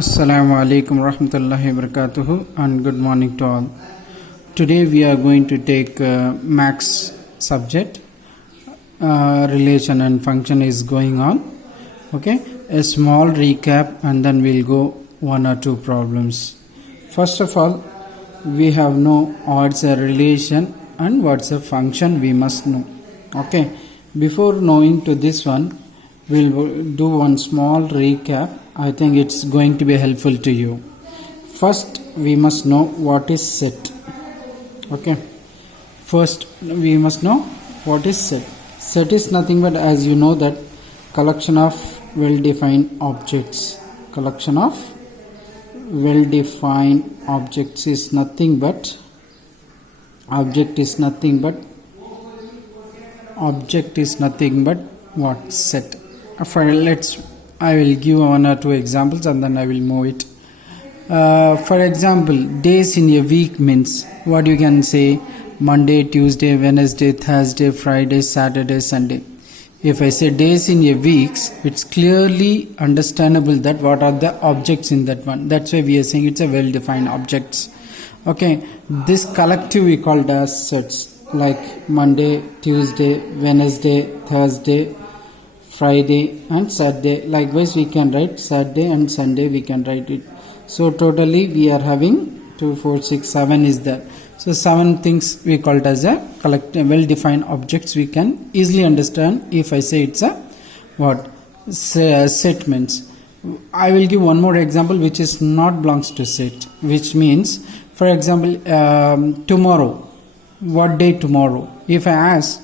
Assalamu alaikum warahmatullahi wabarakatuh and good morning to all. Today we are going to take max subject. Relation and function is going on. Okay, a small recap and then we'll go one or two problems. First of all, we have know what's a relation and what's a function we must know. Okay, before knowing to this one, we'll do one small recap. I think it's going to be helpful to you. First, we must know what is set. Okay, first we must know what is set. Set is nothing but, as you know, that collection of well-defined objects. Collection of well-defined objects is nothing but object is nothing but what? Set. I will give one or two examples and then I will move it. For example, days in a week means what you can say: Monday, Tuesday, Wednesday, Thursday, Friday, Saturday, Sunday. If I say days in a week, it's clearly understandable that what are the objects in that one. That's why we are saying it's a well-defined objects. Okay, this collective we called as sets, like Monday, Tuesday, Wednesday, Thursday, Friday and Saturday. Likewise we can write Saturday and Sunday, we can write it. So totally we are having 2, 4, 6, 7 is there. So 7 things we call it as a collective well-defined objects. We can easily understand if I say it's a what? Set means. I will give one more example which is not belongs to set, which means, for example, tomorrow. What day tomorrow? If I ask,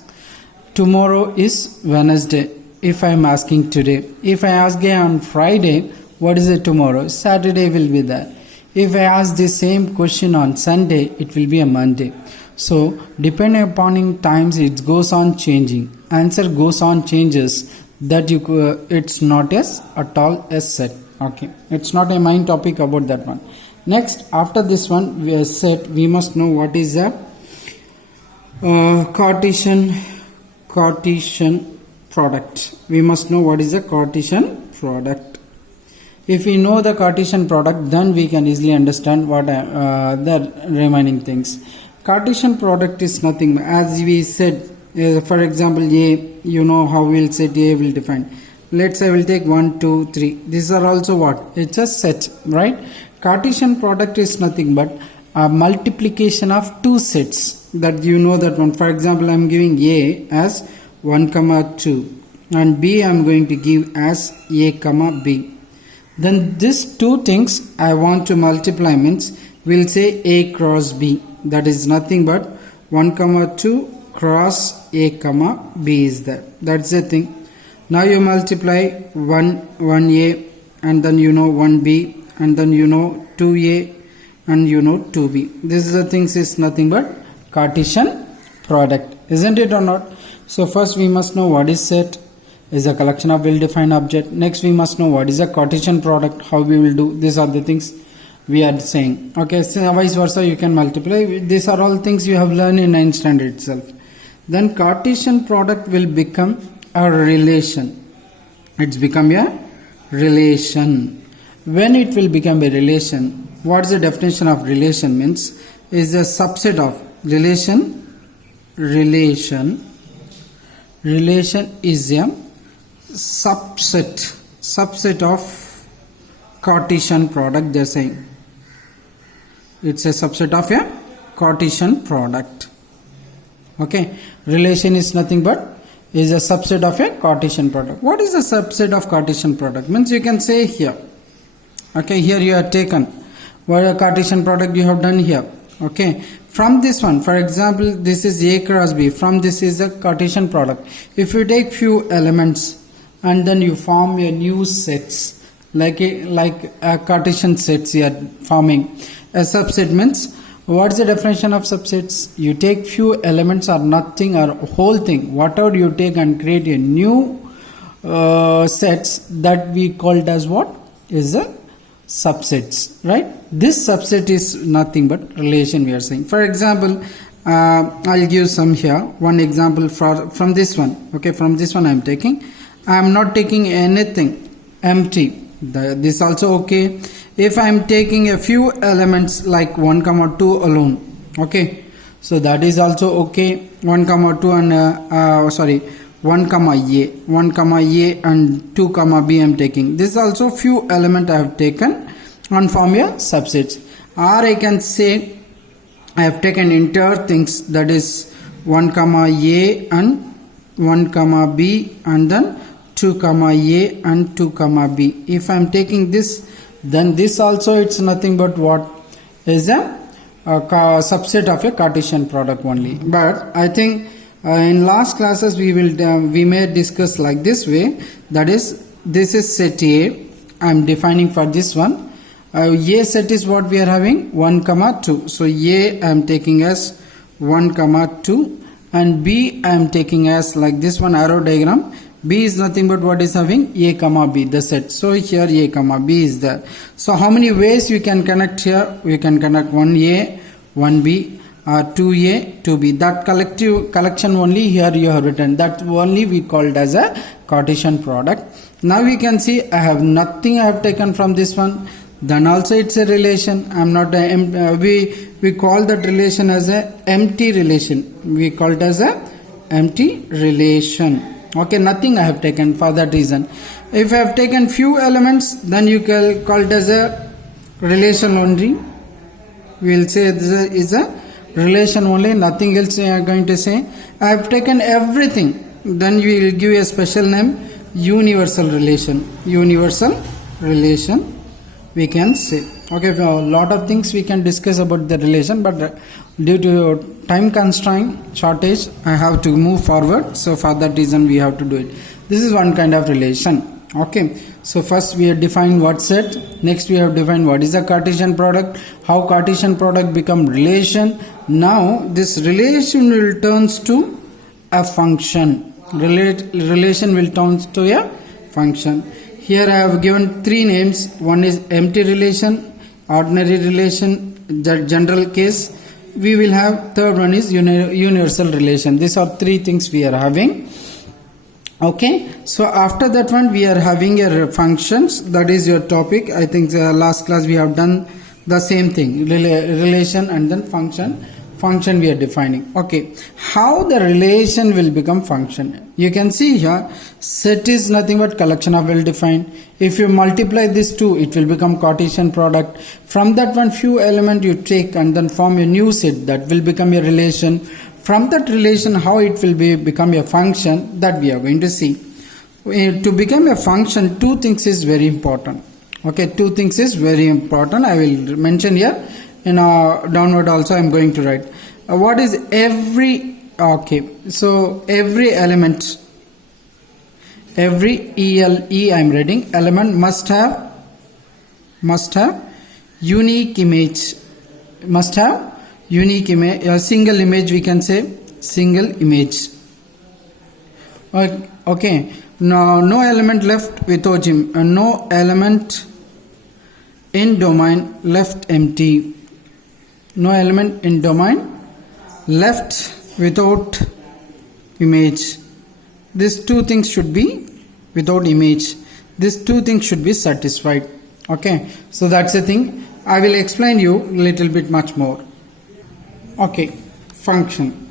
tomorrow is Wednesday. If I am asking today, if I ask on Friday, what is it tomorrow? Saturday will be there. If I ask the same question on Sunday, it will be a Monday. So depending upon times, it goes on changing. Answer goes on changes. That it's not as at all as set. Okay, it's not a main topic about that one. Next, after this one, we are set. We must know what is a Cartesian product. We must know what is a Cartesian product. If we know the Cartesian product, then we can easily understand what the remaining things. Cartesian product is nothing, as we said, for example, A, you know how we'll set A will define. Let's say I will take 1, 2, 3. These are also what? It's a set, right? Cartesian product is nothing but a multiplication of two sets. That you know that one. For example, I am giving A as 1, 2 and B I am going to give as A, B. Then these two things I want to multiply means we'll say A cross B. That is nothing but 1, 2 cross A, B is there. That's the thing. Now you multiply 1A and then you know 1B and then you know 2A and you know 2B. This is the things is nothing but Cartesian product, isn't it or not? So first we must know what is set, is a collection of well-defined object. Next we must know what is a Cartesian product, how we will do. These are the things we are saying. Okay, so vice versa you can multiply. These are all things you have learned in 9th standard itself. Then Cartesian product will become a relation. It's become a relation. When it will become a relation, what is the definition of relation means? Is a subset of relation is a subset of Cartesian product. They're saying it's a subset of a Cartesian product. Okay, relation is nothing but is a subset of a Cartesian product. What is the subset of Cartesian product? Means you can say here. Okay, here you have taken what a Cartesian product you have done here. Okay, from this one, for example, this is A cross B. From this is a Cartesian product. If you take few elements and then you form a new sets, like a Cartesian sets you are forming. A subset means, what's the definition of subsets? You take few elements or nothing or whole thing, whatever you take and create a new sets, that we called as what? Is a subsets, right? This subset is nothing but relation we are saying. For example, I'll give some here. One example from this one. Okay, from this one I am taking. I am not taking anything empty. This also okay. If I am taking a few elements like 1 comma 2 alone, okay, so that is also okay. 1 comma 2 and 1 comma a and 2 comma b I am taking. This is also few element I have taken and form a subsets. Or I can say I have taken entire things, that is 1 comma a and 1 comma b and then 2 comma a and 2 comma b. If I am taking this, then this also it's nothing but what is a subset of a Cartesian product only. But I think in last classes we may discuss like this way, that is, this is set A. I am defining for this one. A set is what we are having, 1 comma 2. So A I am taking as 1 comma 2 and B I am taking as like this one arrow diagram. B is nothing but what is having A comma B, the set. So here A comma B is there. So how many ways we can connect here? We can connect 1A, 1B, 2A, 2B. That collection only here you have written. That only we called as a Cartesian product. Now we can see I have nothing I have taken from this one. Then also it's a relation. I'm not we call that relation as a empty relation. We call it as a empty relation. Okay, nothing I have taken for that reason. If I have taken few elements, then you can call it as a relation only. We will say this is a relation only, nothing else I am going to say. I have taken everything, then we will give a special name, universal relation. Universal relation we can say. Okay, a lot of things we can discuss about the relation, but due to time constraint shortage I have to move forward, so for that reason we have to do it. This is one kind of relation. Okay, so first we have defined what set, next we have defined what is a Cartesian product, how Cartesian product become relation. Now this relation will turns to a function. Relation will turns to a function. Here I have given three names. One is empty relation, ordinary relation, the general case. We will have third one is universal relation. These are three things we are having. Okay, so after that one we are having a functions. That is your topic. I think the last class we have done the same thing, relation and then function we are defining. Okay, how the relation will become function? You can see here set is nothing but collection of well defined. If you multiply this two, it will become Cartesian product. From that one few element you take and then form a new set, that will become a relation. From that relation how it will become a function, that we are going to see. To become a function, two things is very important. Okay, two things is very important. I will mention here. In downward also I am going to write what is every. Okay, so every element, every ELE I am reading, element must have unique image, must have unique image, a single image, we can say single image. Okay, now no element left without him, no element in domain left empty. No element in domain left without image. These two things should be without image. These two things should be satisfied. Okay, so that's the thing. I will explain you little bit much more. Okay, function.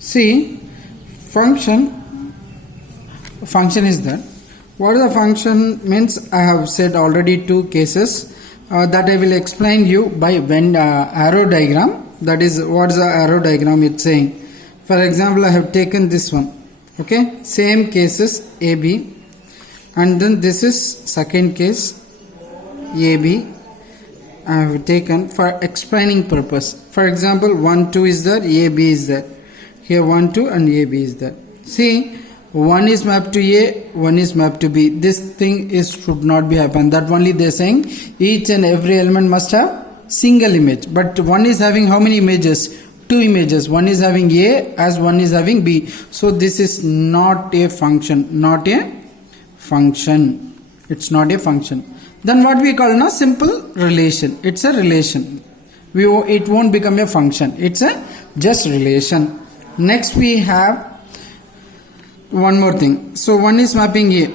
See, function is that. What is the function means? I have said already two cases. That I will explain you by Venn arrow diagram. That is what is the arrow diagram it's saying. For example, I have taken this one. Okay, same cases AB, and then this is second case AB. I have taken for explaining purpose. For example, 1 2 is there, AB is there. Here 1 2 and AB is there. See, one is mapped to A, one is mapped to B. This thing should not be happen. That only they are saying each and every element must have single image. But one is having how many images? Two images. One is having A as one is having B. So this is not a function. Not a function. It's not a function. Then what we call now simple relation. It's a relation. It won't become a function. It's a just relation. Next we have one more thing. So one is mapping A.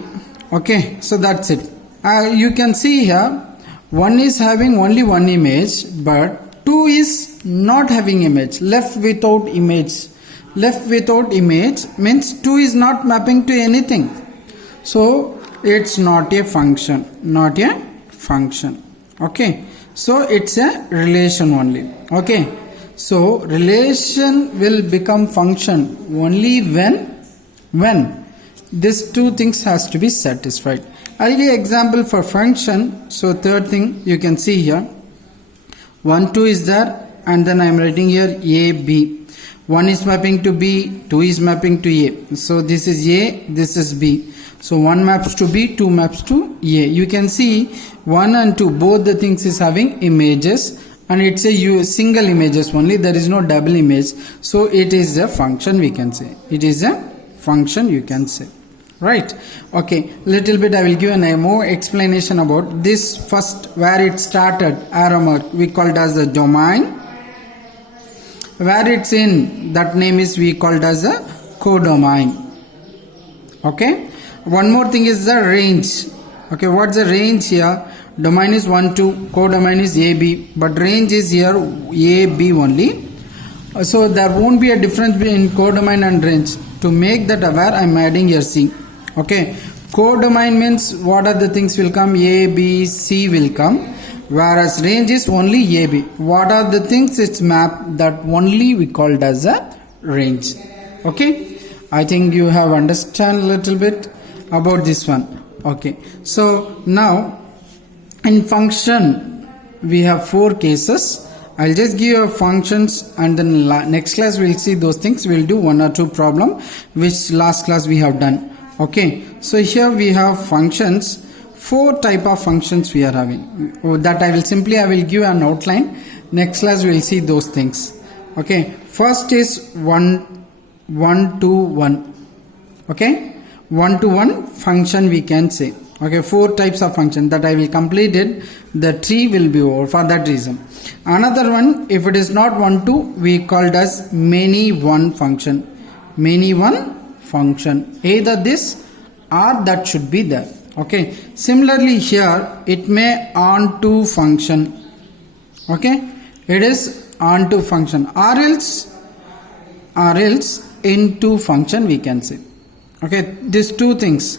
Okay, so that's it. You can see here, one is having only one image, but 2 is not having image, left without image. Left without image means 2 is not mapping to anything. So it's not a function, not a function. Okay, so it's a relation only. Okay, so relation will become function only when these two things has to be satisfied. I'll give example for function. So third thing you can see here, 1 2 is there, and then I am writing here a b. 1 is mapping to b, 2 is mapping to a. So this is a, this is b. So 1 maps to b, 2 maps to a. You can see 1 and 2 both the things is having images, and it's a single images only, there is no double image. So it is a function, we can say. It is a function, you can say. Right? Okay, little bit I will give a more explanation about this. First, where it started, arrow mark, we called as a domain. Where it's in, that name is we called as a codomain. Okay, one more thing is the range. Okay, what's the range here? Domain is 1 2, codomain is AB, but range is here AB only. So there won't be a difference between codomain and range. To make that aware, I am adding here C. Okay, codomain means what are the things will come? A, B, C will come, whereas range is only AB. What are the things it's mapped, that only we called as a range. Okay, I think you have understand a little bit about this one. Okay, so now in function we have 4 cases. I'll just give you functions, and then next class we'll see those things. We'll do 1 or 2 problem which last class we have done. Okay, so here we have functions. 4 type of functions we are having. That I will give an outline. Next class we'll see those things. Okay, first is 1 to 1. Okay, 1 to 1 function we can say. Okay, 4 types of function that I will complete it. The tree will be over for that reason. Another one, if it is not 1 2, we called as many one function. Many one function, either this or that should be there. Okay, similarly here it may on to function. Okay, it is on to function, or else into function we can say. Okay, these 2 things,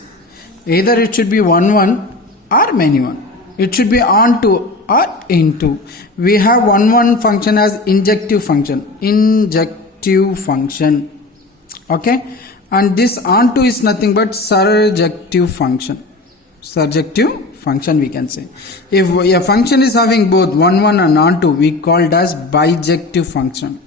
either it should be 1 1 or many one. It should be on to or into. We have 1 1 function as injective function. Okay, and this onto is nothing but surjective function. Surjective function we can say. If a function is having both 1 1 and onto, we call it as bijective function.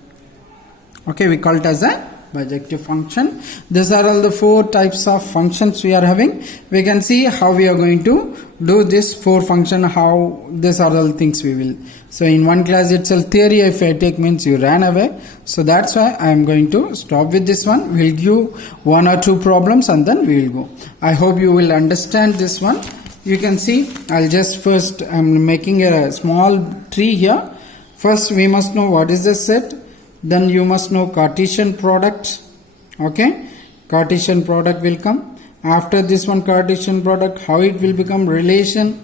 Okay, we call it as a bijective function. These are all the 4 types of functions we are having. We can see how we are going to do this 4 function, how these are all the things we will. So in one class itself, theory if I take means you ran away. So that's why I am going to stop with this one. We'll give 1 or 2 problems and then we will go. I hope you will understand this one. You can see, I'll just first, I'm making a small tree here. First we must know what is the set. Then you must know Cartesian product. Okay, Cartesian product will come. After this one, Cartesian product, how it will become relation.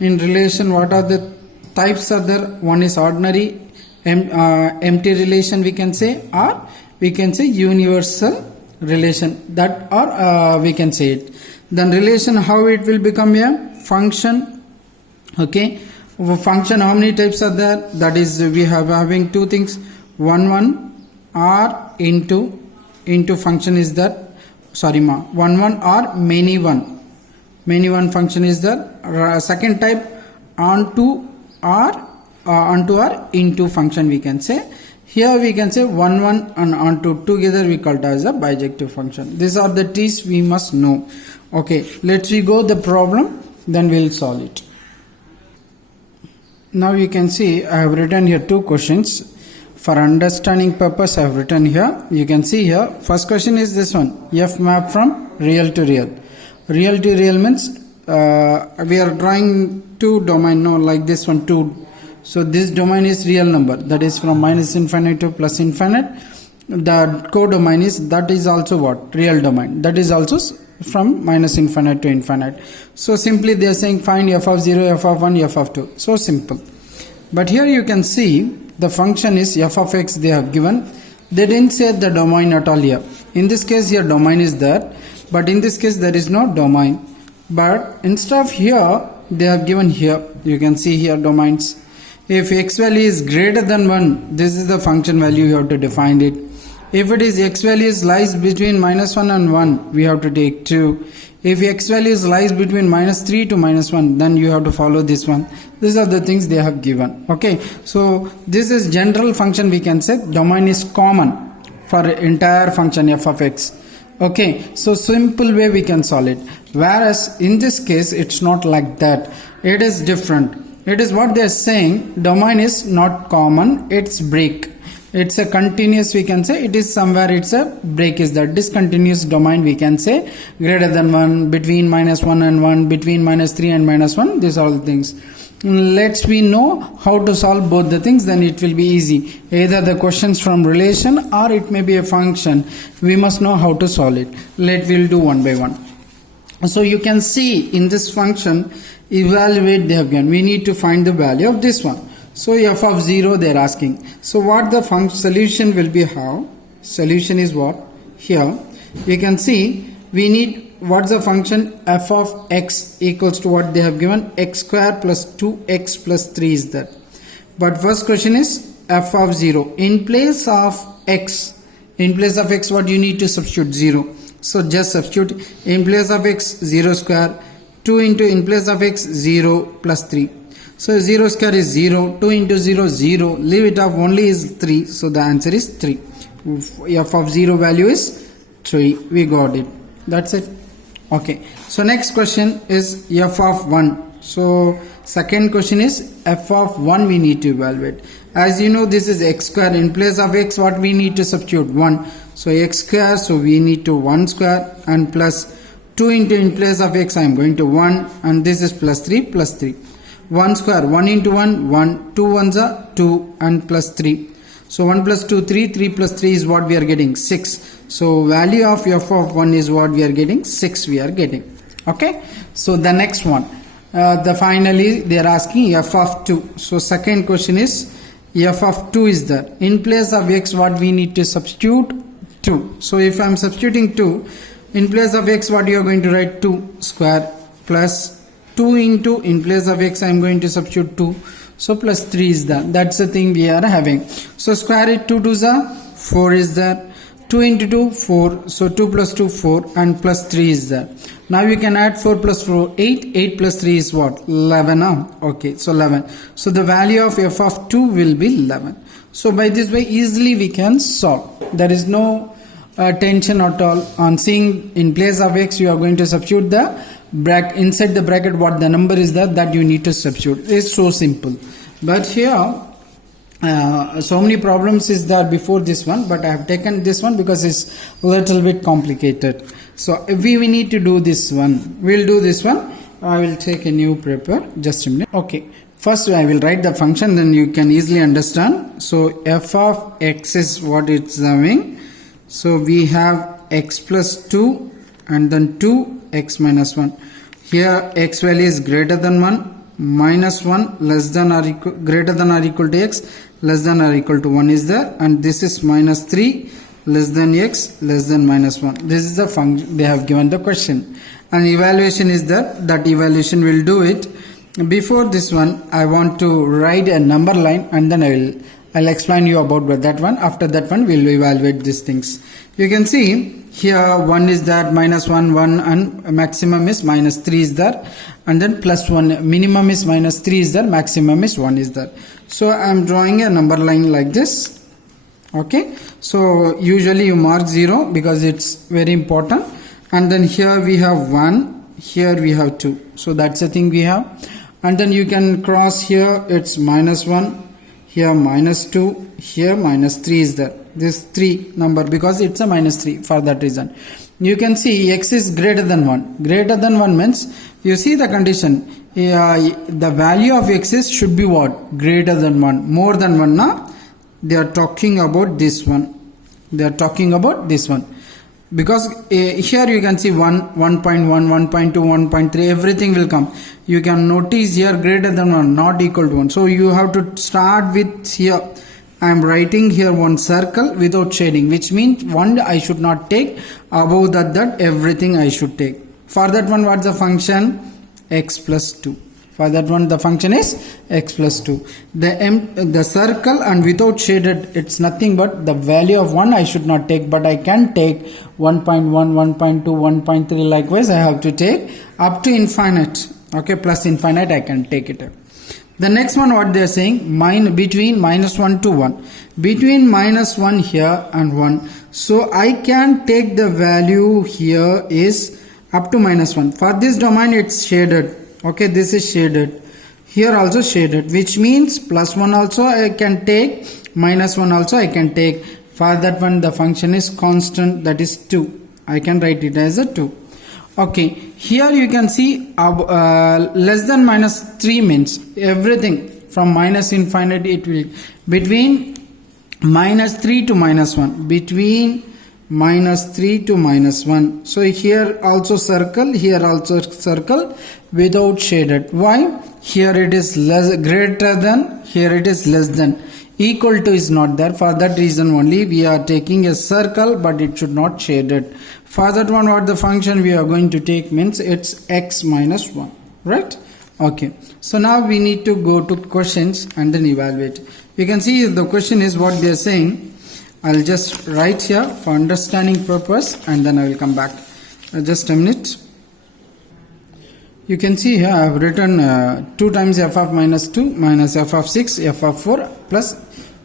In relation, what are the types are there? One is ordinary empty relation we can say, or we can say universal relation, that or we can say it. Then relation, how it will become a function. Okay, function, how many types are there? That is, we have having 2 things. 1 1 or into function is that, 1 1 or many one function is the second type. Onto or into function we can say. Here we can say 1 1 and onto together we call it as a bijective function. These are the T's we must know. Okay, let's we go the problem, then we'll solve it. Now you can see I have written here 2 questions. For understanding purpose I have written here. You can see here, first question is this one, F map from real to real. Real to real means we are drawing 2 domain, no, like this one 2. So this domain is real number, that is from minus infinite to plus infinite. The codomain is, that is also what? Real domain, that is also from minus infinite to infinite. So simply they are saying find f of 0, f of 1, f of 2. So simple. But here you can see the function is f of x they have given. They didn't say the domain at all here. In this case here domain is there, but in this case there is no domain. But instead of here they have given here, you can see here domains. If x value is greater than 1, this is the function value you have to define it. If it is x values lies between minus 1 and 1, we have to take 2. If x values lies between minus 3 to minus 1, then you have to follow this one. These are the things they have given. Okay, so this is general function, we can say domain is common for entire function f of x. Okay, so simple way we can solve it. Whereas in this case it's not like that. It is different. It is what they are saying, domain is not common, it's break. It's a continuous, we can say it is somewhere, it's a break is that discontinuous domain, we can say greater than 1, between minus 1 and 1, between minus 3 and minus 1, these are all the things. Let's we know how to solve both the things, then it will be easy. Either the questions from relation or it may be a function. We must know how to solve it. We'll do one by one. So you can see in this function, evaluate they have given. We need to find the value of this one. So f of 0 they are asking. So what the solution will be, how? Solution is what? Here we can see we need what's the function f of x equals to what they have given, x square plus 2x plus 3 is that. But first question is f of 0. In place of x what you need to substitute? 0. So just substitute in place of x 0 square, 2 into in place of x 0 plus 3. So 0 square is 0, 2 into 0 0, leave it off, only is 3, so the answer is 3. F of 0 value is 3, we got it, that's it. Okay, so next question is f of 1. So second question is f of 1 we need to evaluate. As you know, this is x square, in place of x what we need to substitute? 1. So x square, so we need to 1 square and plus 2 into in place of x I am going to 1, and this is plus 3 plus 3. 1 square, 1 into 1, 1, 2 ones are 2 and plus 3. So 1 plus 2, 3, 3 plus 3 is what we are getting, 6. So value of f of 1 is what we are getting, 6 we are getting. Okay, so the next one, finally they are asking f of 2. So second question is f of 2 is there. In place of x what we need to substitute? 2. So if I am substituting 2, in place of x what you are going to write? 2 square plus 2 into in place of x I am going to substitute 2, so plus 3 is there. That's the thing we are having. So square it, 2 2s are 4 is there, 2 into 2 4, so 2 plus 2 4 and plus 3 is there. Now you can add 4 plus 4 8, 8 plus 3 is what? 11. Okay, so 11. So the value of f of 2 will be 11. So by this way easily we can solve. There is no tension at all on seeing in place of x you are going to substitute the inside the bracket what the number is that you need to substitute. It's so simple. But here so many problems is there before this one, but I have taken this one because it's a little bit complicated. So if we need to do this one, we'll do this one. I will take a new paper, just a minute. Okay, first I will write the function, then you can easily understand. So f of x is what it's having. So we have x plus 2 and then 2 x minus 1. Here x value is greater than 1, minus 1 less than or equal, greater than or equal to x, less than or equal to 1 is there, and this is minus 3 less than x less than minus 1. This is the function they have given the question, and evaluation is that evaluation will do it. Before this one I want to write a number line, and then I'll explain you about that one. After that one we'll evaluate these things. You can see here 1 is that, minus 1 1, and maximum is minus 3 is there, and then plus 1, minimum is minus 3 is there, maximum is 1 is there. So I am drawing a number line like this. Okay, so usually you mark 0 because it's very important, and then here we have 1, here we have 2, so that's the thing we have. And then you can cross here, it's minus 1, here minus 2, here minus 3 is there. This 3 number because it's a minus 3, for that reason. You can see x is greater than 1. Greater than 1 means, you see the condition, the value of x is should be what? Greater than 1. More than 1 now. They are talking about this one. They are talking about this one. because here you can see 1, 1.1, 1.2, 1.3, everything will come. You can notice here greater than 1, not equal to 1. So you have to start with here. I am writing here one circle without shading, which means 1 I should not take. Above that everything I should take. For that one, what's the function? X plus 2. For that one, the function is x plus 2. The circle and without shaded, it's nothing but the value of 1 I should not take, but I can take 1.1, 1.2, 1.3. Likewise, I have to take up to infinite. Okay, plus infinite I can take it. The next one, what they are saying, between minus 1 to 1. Between minus 1 here and 1. So I can take the value here is up to minus 1. For this domain, it's shaded. Okay, this is shaded. Here also shaded, which means plus 1 also I can take, minus 1 also I can take. For that one, the function is constant, that is 2. I can write it as a 2. Okay, here you can see less than minus 3 means everything from minus infinity, it will between minus 3 to minus 1. Between minus 3 to minus 1. So here also circle, here also circle without shaded. Why? Here it is greater than, here it is less than. Equal to is not there. For that reason only we are taking a circle, but it should not shaded. For that one, what the function we are going to take means it's x minus 1. Right? Okay. So now we need to go to questions and then evaluate. You can see the question is what they are saying. I'll just write here for understanding purpose and then I will come back. Just a minute. You can see here I have written 2 times f of minus 2 minus f of 6, f of 4 plus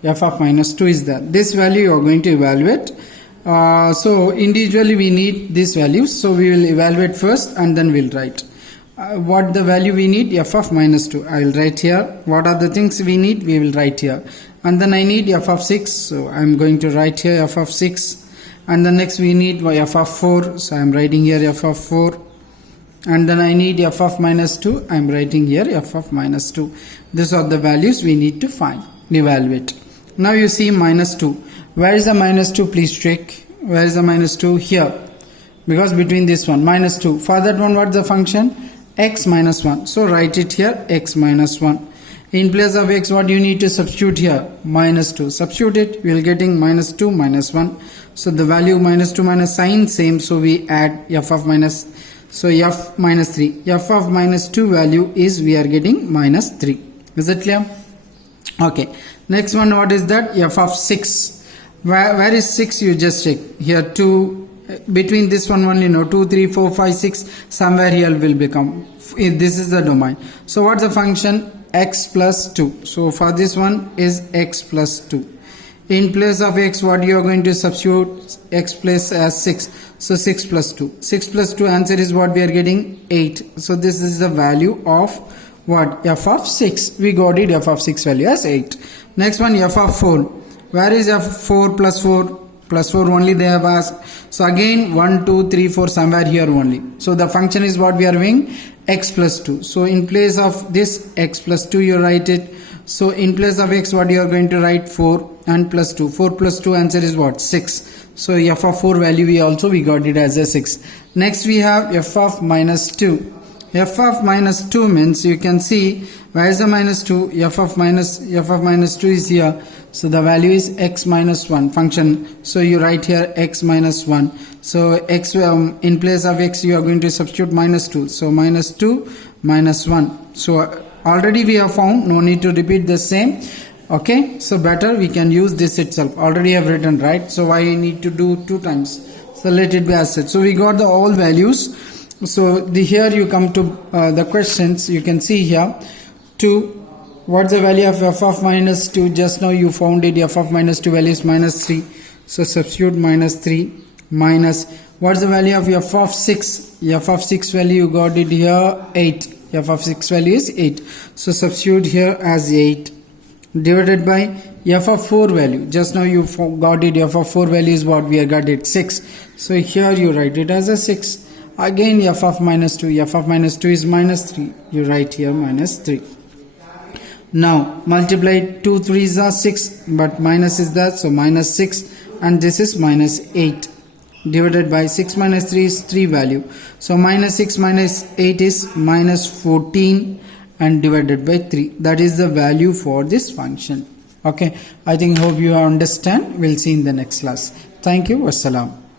f of minus 2 is there. This value you are going to evaluate. So individually we need these values. So we will evaluate first and then we'll write. What the value we need? F of minus 2. I will write here. What are the things we need? We will write here. And then I need f of 6. So I am going to write here f of 6. And the next we need f of 4. So I am writing here f of 4. And then I need f of minus 2. I am writing here f of minus 2. These are the values we need to find. Evaluate. Now you see minus 2. Where is the minus 2? Please check. Where is the minus 2? Here. Because between this one, minus 2. For that one, what's the function? X minus 1. So write it here, x minus 1. In place of x, what you need to substitute here? Minus 2. Substitute it, we will getting minus 2 minus 1. So the value minus 2 minus sign same. So we add f of minus, so f minus 3. F of minus 2 value is we are getting minus 3. Is it clear? Okay. Next one, what is that? F of 6. Where is 6? You just check. Here 2. Between this one only, 2, 3, 4, 5, 6, somewhere here will become. This is the domain. So what's the function? X plus 2. So for this one is x plus 2. In place of x, what you are going to substitute? X place as 6. So 6 plus 2. 6 plus 2 answer is what we are getting? 8. So this is the value of what? F of 6. We got it, f of 6 value as 8. Next one, f of 4. Where is f 4 plus 4? Plus 4 only they have asked. So again 1, 2, 3, 4 somewhere here only. So the function is what we are doing? X plus 2. So in place of this x plus 2 you write it. So in place of x what you are going to write? 4 and plus 2. 4 plus 2 answer is what? 6. So f of 4 value we got it as a 6. Next we have f of minus 2. F of minus 2 means you can see where is the minus 2? F of minus 2 is here. So the value is x minus 1 function. So you write here x minus 1. So x in place of x you are going to substitute minus 2. So minus 2 minus 1. So already we have found, no need to repeat the same. Okay, so better we can use this itself. Already have written, right? So why I need to do 2 times? So let it be as such. So we got the all values. So here you come to the questions. You can see here 2. What's the value of f of minus 2? Just now you found it. F of minus 2 value is minus 3. So substitute minus 3 minus. What's the value of f of 6? F of 6 value you got it here 8. F of 6 value is 8. So substitute here as 8 divided by f of 4 value. Just now you got it. F of 4 value is what we have got it 6. So here you write it as a 6. Again f of minus 2. F of minus 2 is minus 3. You write here minus 3. Now multiply 2 3s are 6, but minus is that, so minus 6, and this is minus 8. divided by 6 minus 3 is 3 value. So minus 6 minus 8 is minus 14 and divided by 3. That is the value for this function. Okay, I think hope you understand. We'll see in the next class. Thank you. Wassalam.